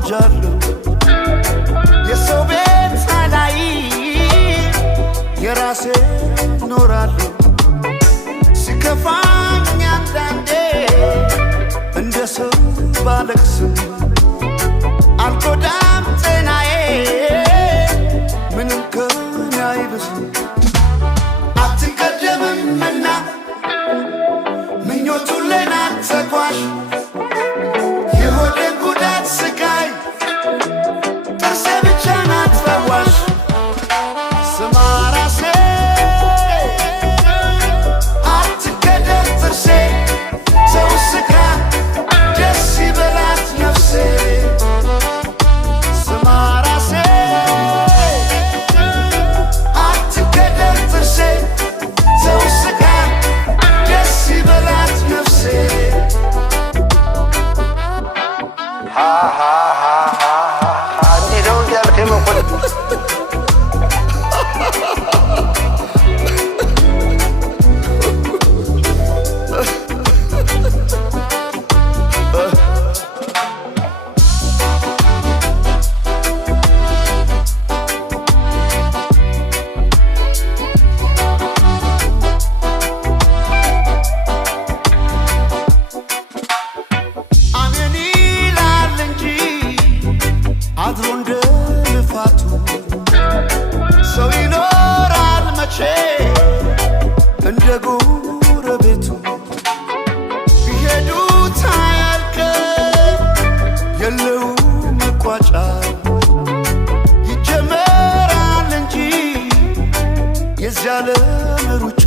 አረጃለሁ የሰው ቤት ሳላይ የራሴ ኖራለሁ ሲከፋኝ አንዳንዴ እንደ ሰው ባለቅስም አልጎዳም ጤናዬ ምንም ከኔ አይብስም አትቀደምምና ምኞቱን ለናት ተጓዥ የሆዴን ጉዳት ስቃይ ጥርሴ ብቻ ናት ፈዋሽ ስማ ራሴ አትገደል ጥርሴ ሰው ስካ ደስ ይበላት ነፍሴ ስማ ራሴ አትገደል ጥርሴ ሰው ስካ ደስ ይበላት ነፍሴ Ha ha ha ha ha. Ni don't get him up with. አድሮ እንደ ልፋቱ ሰው ይኖራል መቼ እንደ ጎረቤቱ ቢሄዱት አያልቅም የለው መቋጫ ይጀመራል እንጂ የዚህ ዓለም ሩጫ